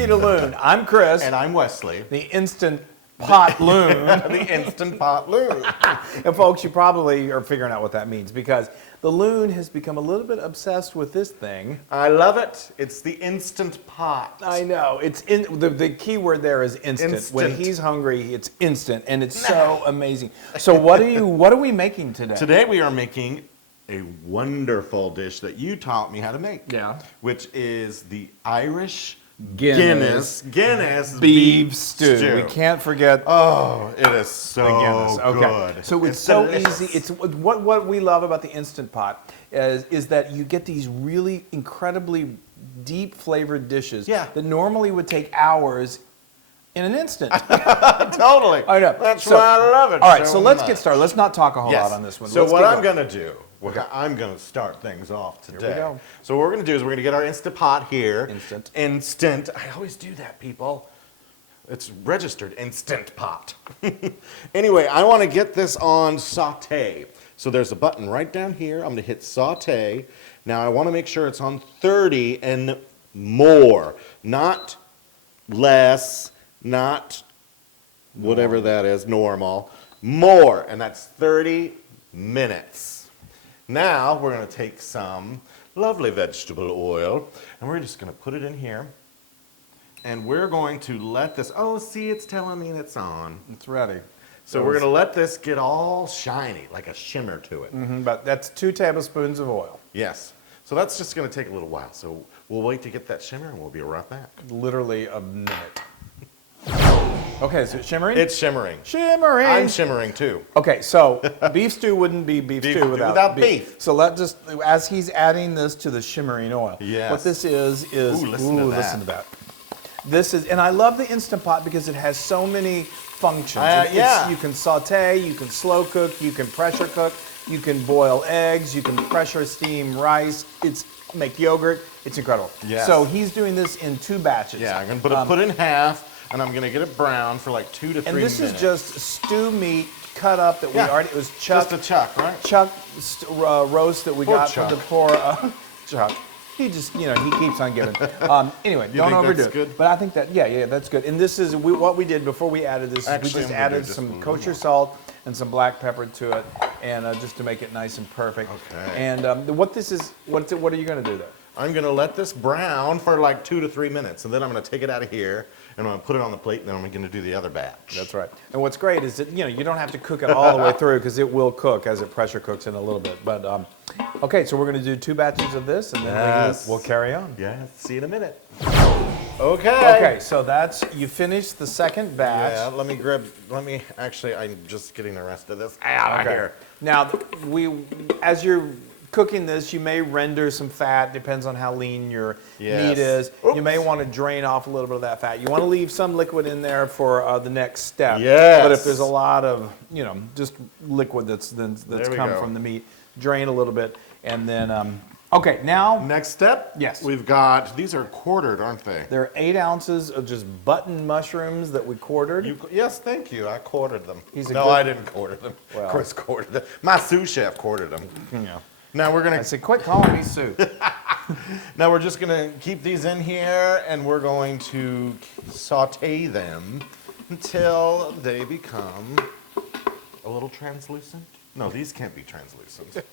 Peter Loon. I'm Chris. And I'm Wesley. The Instant Pot Loon. The Instant Pot Loon. And folks, you probably are figuring out what that means because the Loon has become a little bit obsessed with this thing. I love it. It's the Instant Pot. I know. It's the key word there is instant. When he's hungry, it's instant, and it's so amazing. So what are we making today? Today we are making a wonderful dish that you taught me how to make. Yeah. Which is the Irish Guinness beef stew. We can't forget. Oh, it is so Okay. good. So it's so easy. It's what we love about the Instant Pot is that you get these really incredibly deep flavored dishes that normally would take hours in an instant. Totally. I know. That's why I love it. All right, so let's get started. Let's not talk a whole lot on this one. So what I'm going to do, I'm going to start things off today. Here we go. So what we're going to do is we're going to get our Instant Pot here. Instant. I always do that, people. It's registered Instant Pot. Anyway, I want to get this on saute. So there's a button right down here. I'm going to hit saute. Now I want to make sure it's on 30 and more, not less, not whatever that is, normal, more, and that's 30 minutes. Now we're going to take some lovely vegetable oil, and we're just going to put it in here, and we're going to let this, oh, see, it's telling me it's on. It's ready. So we're going to let this get all shiny, like a shimmer to it. But that's 2 tablespoons of oil. Yes. So that's just going to take a little while. So we'll wait to get that shimmer, and we'll be right back. Literally a minute. Okay, is it shimmering? It's shimmering. Shimmering. I'm shimmering too. Okay, so beef stew wouldn't be beef stew without beef. So as he's adding this to the shimmering oil, what this is listen to that. This is, and I love the Instant Pot because it has so many functions. You can saute, you can slow cook, you can pressure cook, you can boil eggs, you can pressure steam rice. Make yogurt. It's incredible. Yes. So he's doing this in 2 batches. Yeah, I'm going to put it in half. And I'm going to get it brown for like 2 to 3 minutes. And this is just stew meat cut up that we already, it was chuck. Just a chuck, right? Chuck roast that we got from the poor Chuck. He just, he keeps on giving. Anyway, don't overdo it. Good? But I think that, that's good. And this is, what we did before we added this, we just added some kosher salt and some black pepper to it, and just to make it nice and perfect. Okay. And what are you going to do there? I'm going to let this brown for like 2 to 3 minutes, and then I'm going to take it out of here, and I'm going to put it on the plate, and then I'm going to do the other batch. That's right. And what's great is that, you don't have to cook it all the way through because it will cook as it pressure cooks in a little bit. But, okay, so we're going to do 2 batches of this, and then we'll carry on. Yeah, see you in a minute. Okay, so you finished the second batch. Yeah, actually, I'm just getting the rest of this out of here. Now, as you're cooking this, you may render some fat, depends on how lean your meat is. Oops. You may want to drain off a little bit of that fat. You want to leave some liquid in there for the next step. Yes. But if there's a lot of, just liquid that's come from the meat, drain a little bit, and then, okay, now. Next step? Yes. We've got, these are quartered, aren't they? There are 8 ounces of just button mushrooms that we quartered. Yes, thank you. I quartered them. No, I didn't quarter them. Well, Chris quartered them. My sous chef quartered them. Yeah. Now we're going to... I said, quit calling me Sue. Now we're just going to keep these in here, and we're going to saute them until they become a little translucent. No, these can't be translucent.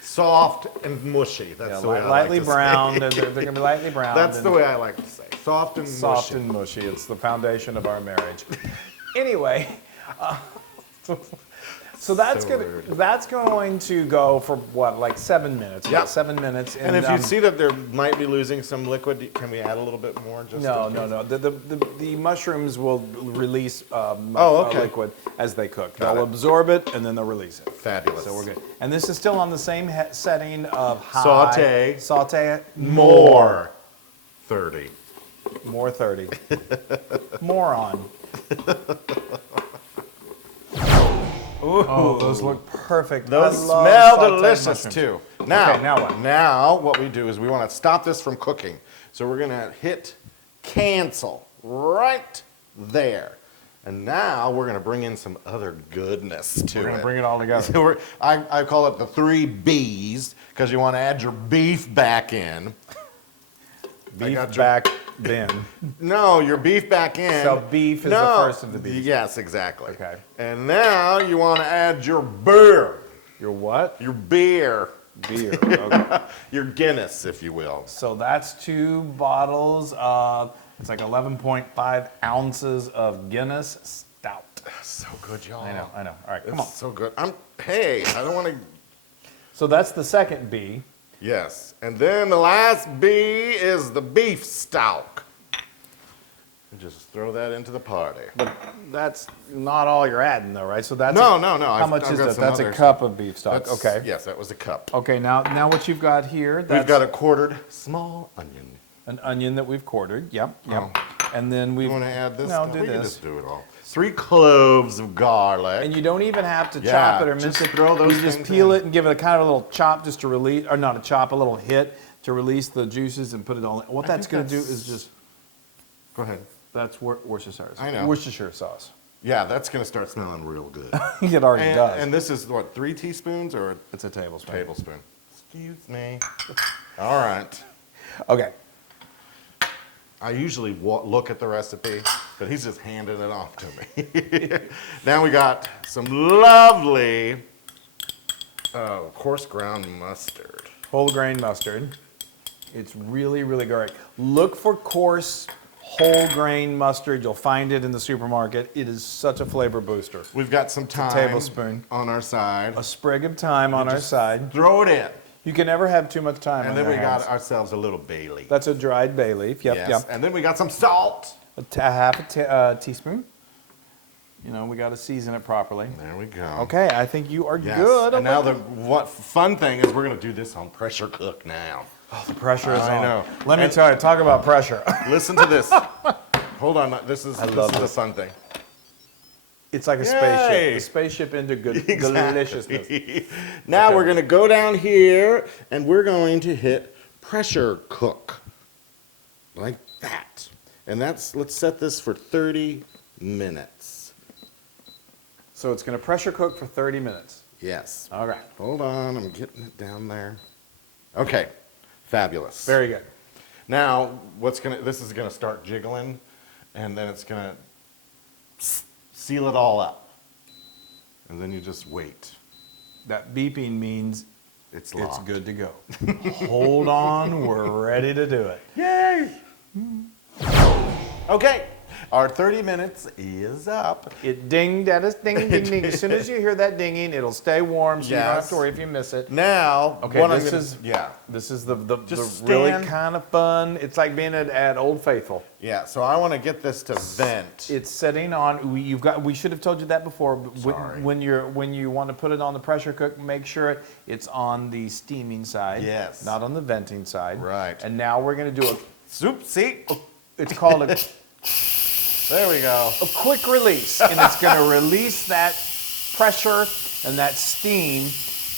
Soft and mushy. That's the way I like to browned. say. They're going to be lightly browned. That's the way I like to say. Soft and mushy. Soft and mushy. It's the foundation of our marriage. Anyway, so that's going to go for what, like 7 minutes? Yeah, 7 minutes. And if you see that there might be losing some liquid, can we add a little bit more? No. The mushrooms will release liquid as they cook. They'll absorb it and then they'll release it. Fabulous. So we're good. And this is still on the same setting of high. Saute. More 30. More 30. More on. Ooh, those look perfect. Those smell delicious too. Now, okay, now what? Now what we do is we want to stop this from cooking. So we're going to hit cancel right there. And now we're going to bring in some other goodness to it. We're going to bring it all together. So I call it the 3 B's because you want to add your beef back in. Beef back bin. No, your beef back in. So beef is the first of the beef. Yes, exactly. Okay. And now you want to add your beer. Your what? Your beer. Beer. Okay. Your Guinness, if you will. So that's 2 bottles of, it's like 11.5 ounces of Guinness Stout. So good, y'all. I know. All right, come It's on. so good. Hey, I don't want to. So that's the second B. Yes. And then the last B is the beef stout. Just throw that into the party. But that's not all you're adding, though, right? So that's No. How much I've is got that? some That's a other cup of beef stock. That's- Okay. Yes, that was a cup. Okay. Now what you've got here? We've got a quartered small onion. an onion that we've quartered. Yep. Oh. And then we've. You want to add this? No, stuff? do We can this. just do it all. 3 cloves of garlic. And you don't even have to Yeah, chop it or just mince it. throw those You just things peel in. it and give it a kind of a little chop just to release, or not a chop, a little hit to release the juices and put it all in. What that's think going to do that's- is just, Go ahead. that's Worcestershire sauce. I know. Worcestershire sauce. Yeah, that's going to start smelling real good. It already does. And this is what, 3 teaspoons or It's a tablespoon. a tablespoon? Excuse me. All right. Okay. I usually look at the recipe, but he's just handing it off to me. Now we got some lovely coarse ground mustard. Whole grain mustard. It's really, really great. Look for coarse whole grain mustard. You'll find it in the supermarket. It is such a flavor booster. We've got some thyme tablespoon. on our side. A sprig of thyme on our Just side. Throw it in. You can never have too much thyme And on then your we hands. got ourselves a little bay leaf. That's a dried bay leaf. Yep, Yes. yep. And then we got some salt. Half a teaspoon. You know, we got to season it properly. There we go. Okay, I think you are Yes. good. And now the fun thing is we're going to do this on pressure cook now. The pressure is I on. know. Let me And- tell you, talk about pressure. Listen to this. Hold on. This is love the this. fun thing. It's like a Yay. spaceship. A spaceship into good deliciousness. Now Okay. we're going to go down here and we're going to hit pressure cook. Like that. And let's set this for 30 minutes. So it's going to pressure cook for 30 minutes. Yes. All right. Hold on. I'm getting it down there. Okay. Fabulous. Very good. Now, this is going to start jiggling, and then it's going to seal it all up. And then you just wait. That beeping means It's it's locked. good to go. Hold on, we're ready to do it. Yay! Okay, our 30 minutes is up. It dinged at us, ding, ding, ding. As soon as you hear that dinging, it'll stay warm, so you don't have Yes. to worry if you miss it. Now, Okay, what I'm this gonna- is yeah, This is the Just really stand. kind of fun. It's like being at Old Faithful. yeah. So I want to get this to vent. It's setting on. We should have told you that before. But Sorry. when you want to put it on the pressure cook, make sure it's on the steaming side. Yes. Not on the venting side. Right. And now we're going to do Soup, see? it's called a There we go. quick release, and it's going to release that pressure and that steam,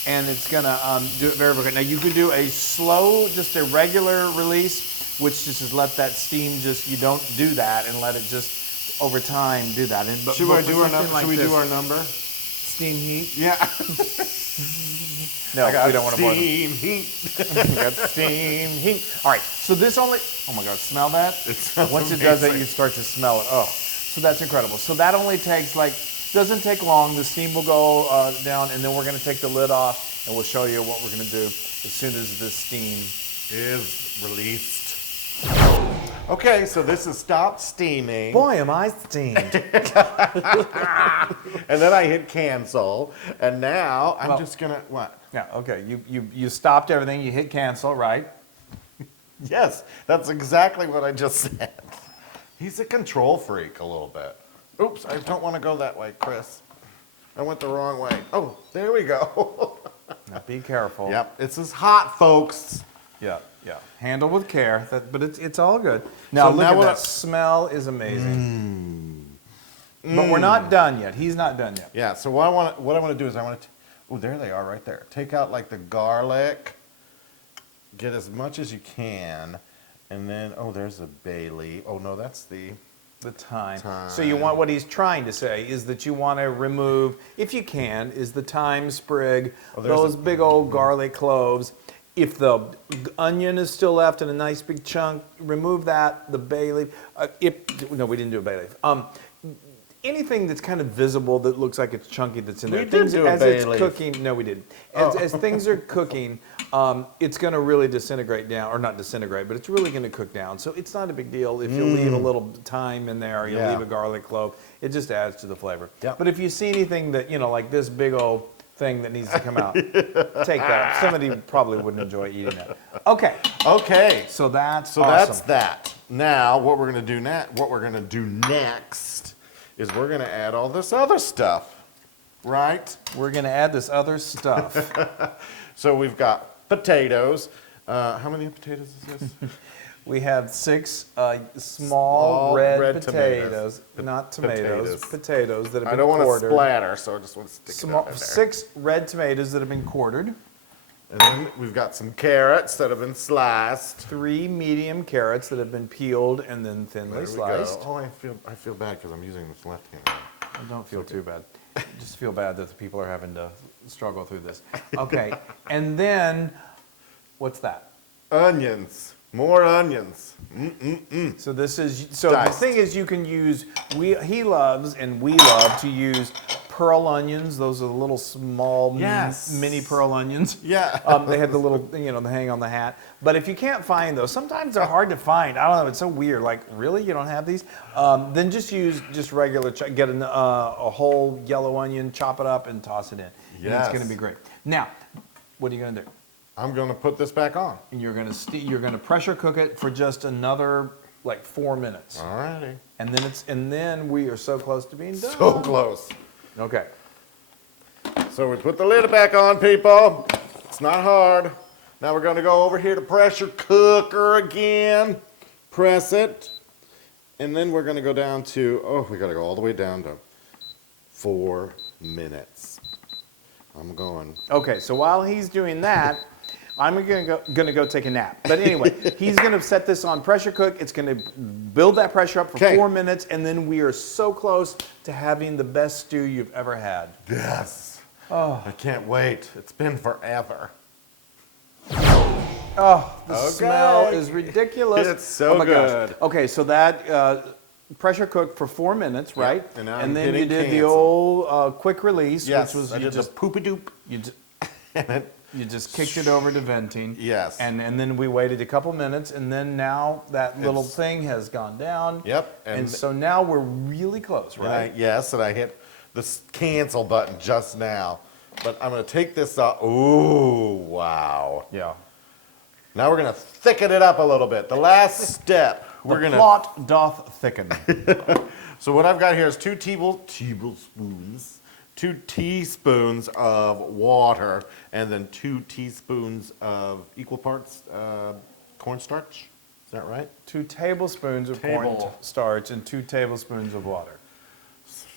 and it's going to do it very, very good. Now you could do a slow, just a regular release, which just is let that steam you don't do that and let it just over time do that. But Should but we for do our something number? like Should we do this, our number? steam heat? Yeah. No, I got we don't want to boil them. steam heat. We got steam heat. All right, so this only, oh my God, smell that? smells Once it does that, amazing. you start to smell it. Oh, so that's incredible. So that only takes doesn't take long. The steam will go down, and then we're going to take the lid off, and we'll show you what we're going to do as soon as the steam. Is released. Okay, so this is stopped steaming. Boy, am I steamed. And then I hit cancel. And now I'm Well- just gonna what? Yeah, okay, you stopped everything. You hit cancel, right? Yes, that's exactly what I just said. He's a control freak a little bit. Oops, I don't want to go that way, Chris. I went the wrong way. Oh, there we go. Now be careful. Yep, this is hot, folks. Yeah, yeah. Handle with care, but it's all good. Now So look now at what that. I- Smell is amazing. But we're not done yet. He's not done yet. Yeah, so what I want to do is oh, there they are right there. Take out like the garlic. Get as much as you can. And then, oh, there's a bay leaf. Oh, no, that's the... The thyme. Thyme. So you want, what he's trying to say is that you want to remove, if you can, is the thyme sprig, Oh, there's those big old garlic cloves, If the onion is still left in a nice big chunk, remove that. The bay leaf. No, we didn't do a bay leaf. Anything that's kind of visible that looks like it's chunky that's in there. We did do a as bay it's leaf. cooking. No, we didn't. As things are cooking, it's going to really disintegrate down, or not disintegrate, but it's really going to cook down. So it's not a big deal if you leave a little thyme in there, or you leave a garlic clove. It just adds to the flavor. Yep. But if you see anything that, like this big old thing that needs to come out, take that. Somebody probably wouldn't enjoy eating that. Okay. Okay. So that's So awesome. that's that. Now, what we're gonna do next is we're gonna add all this other stuff, right? We're going to add this other stuff. So we've got potatoes. How many potatoes is this? We have 6 small red tomatoes. potatoes, not tomatoes, potatoes that have been I don't want to quartered. splatter, so I just want to stick it under there. 6 red tomatoes that have been quartered. And then we've got some carrots that have been sliced. 3 medium carrots that have been peeled and then thinly There we sliced. go. Oh, I feel bad because I'm using this left hand. I don't feel too bad. I just feel bad that the people are having to struggle through this. Okay, and then what's that? Onions. More onions. So this is the Diced. thing is you can use he loves and we love to use pearl onions. Those are the little small mini pearl onions. Yeah. They have the little they hang on the hat. But if you can't find those, sometimes they're hard to find. I don't know. It's so weird. Like really, you don't have these? Then just use regular. Get a whole yellow onion, chop it up, and toss it in. Yes. And it's going to be great. Now, what are you going to do? I'm going to put this back on. And you're going to pressure cook it for just another like 4 minutes. Alrighty. And then we are so close to being done. So close. Okay. So we put the lid back on, people. It's not hard. Now we're going to go over here to pressure cooker again. Press it. And then we're going to go down to, we got to go all the way down to 4 minutes. I'm going. Okay, so while he's doing that, I'm gonna go take a nap. But anyway, he's gonna set this on pressure cook. It's gonna build that pressure up for 4 minutes, and then we are so close to having the best stew you've ever had. Yes. Oh, I can't wait. It's been forever. oh, the smell is ridiculous. It's so oh my good. Gosh. Okay, so that pressure cooked for 4 minutes, right? And now I'm then you hitting did the cancel. old quick release, Yes, which was I you did just the poop-a-doop. You just kicked it over to venting. Yes. And then we waited a couple minutes, and then now that little thing has gone down. Yep. And so now we're really close, right? Yes, and I hit the cancel button just now. But I'm going to take this off. Ooh, wow. Yeah. Now we're going to thicken it up a little bit. The last step. We're going to. Plot doth thicken. So what I've got here is 2 teaspoons of water, and then 2 teaspoons of equal parts cornstarch. Is that right? 2 tablespoons of cornstarch and 2 tablespoons of water.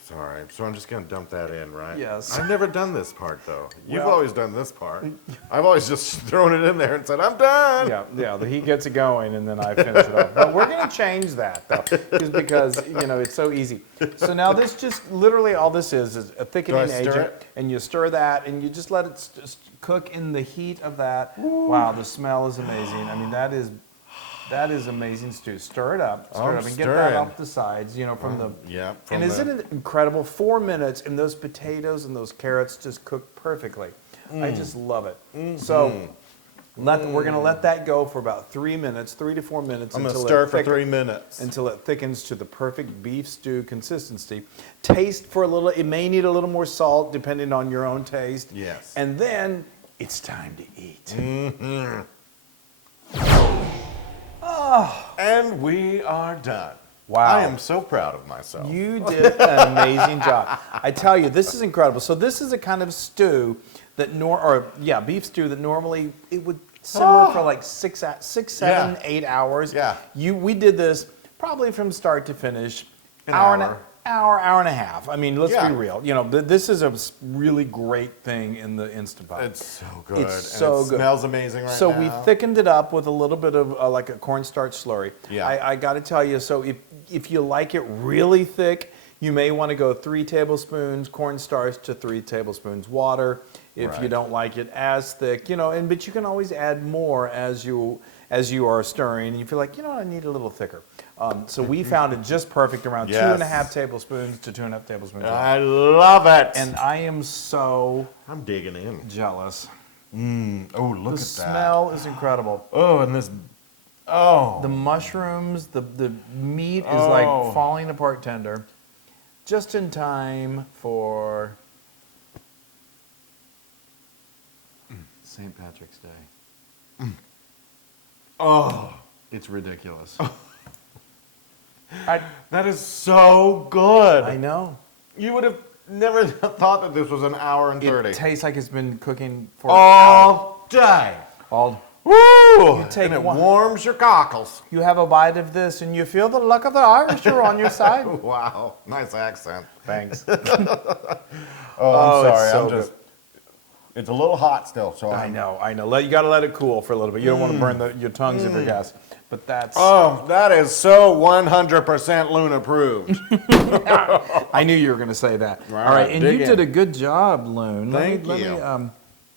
Sorry. So I'm just going to dump that in, right? Yes. I've never done this part, though. You've Well- always done this part. I've always just thrown it in there and said, I'm done. Yeah, he gets it going and then I finish it off. But we're going to change that, though, because, it's so easy. So now this just, literally all this is a thickening stir agent. it? And you stir that and you just let it just cook in the heat of that. Ooh. Wow, the smell is amazing. I mean, that is amazing stew. Stir it up, and get that off the sides, from the. Yeah. And isn't it incredible? 4 minutes, and those potatoes and those carrots just cook perfectly. I just love it. So we're going to let that go for about 3 minutes, 3 to 4 minutes. I'm going to stir for 3 minutes. Until it thickens to the perfect beef stew consistency. Taste for a little. It may need a little more salt depending on your own taste. Yes. And then it's time to eat. And we are done. Wow. I am so proud of myself. You did an amazing job. I tell you, this is incredible. So this is a kind of stew that beef stew that normally it would simmer for like 6, 7, 8 hours. Yeah. We did this probably from start to finish. An hour and a half. I mean, let's Yeah. be real. This is a really great thing in the Instant Pot. It's so good. It's and so it good. smells amazing right So now. we thickened it up with a little bit of like a cornstarch slurry. Yeah. I got to tell you, so if you like it really thick, you may want to go 3 tablespoons cornstarch to 3 tablespoons water. if you don't like it as thick, but you can always add more as you are stirring, and you feel like, I need a little thicker. So we found it just perfect, around 2.5 tablespoons to 2.5 tablespoons. I love it. And I am so I'm digging in. jealous. Oh, look at that. The smell is incredible. Oh, and this. Oh. The mushrooms, the meat is like falling apart tender. Just in time for St. Patrick's Day. Oh. It's ridiculous. That is so good. I know. You would have never thought that this was an hour and 30. It tastes like it's been cooking for all day. all. Woo! You take and it one- warms your cockles. You have a bite of this, and you feel the luck of the Irish are on your side. Wow, nice accent. Thanks. I'm Oh, it's sorry. so I'm just. It's a little hot still, so I know. You got to let it cool for a little bit. You don't want to burn your tongues of your gas. But that's. Oh, that is so 100% Loon approved. I knew you were going to say that. Right, All right, and dig you in. did a good job, Loon. Thank Let you. me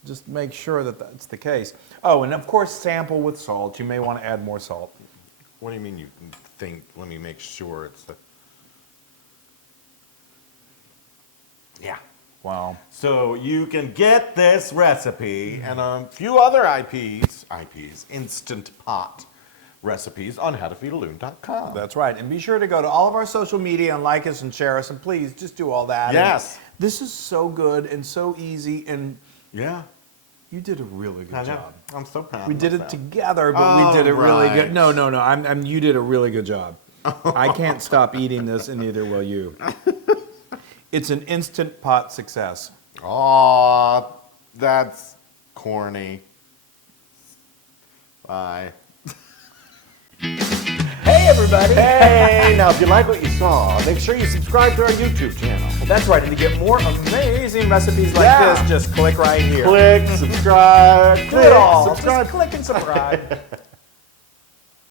just make sure that that's the case. Oh, and of course, sample with salt. You may want to add more salt. What do you mean you think? Let me make sure it's the. Yeah. Wow. So you can get this recipe and a few other IPs, Instant Pot recipes on howtofeedaloon.com. That's right. And be sure to go to all of our social media and like us and share us. And please, just do all that. Yes. And this is so good and so easy. And Yeah. you did a really good job. I'm so proud. We of did it myself. together, but we did it really good. right. No. You did a really good job. I can't stop eating this, and neither will you. It's an Instant Pot success. Aw, that's corny. Bye. Hey, everybody. Hey, now if you like what you saw, make sure you subscribe to our YouTube channel. That's right. And to get more amazing recipes like Yeah. this, just click right here. Click, subscribe, Do it all. subscribe. Just click and subscribe.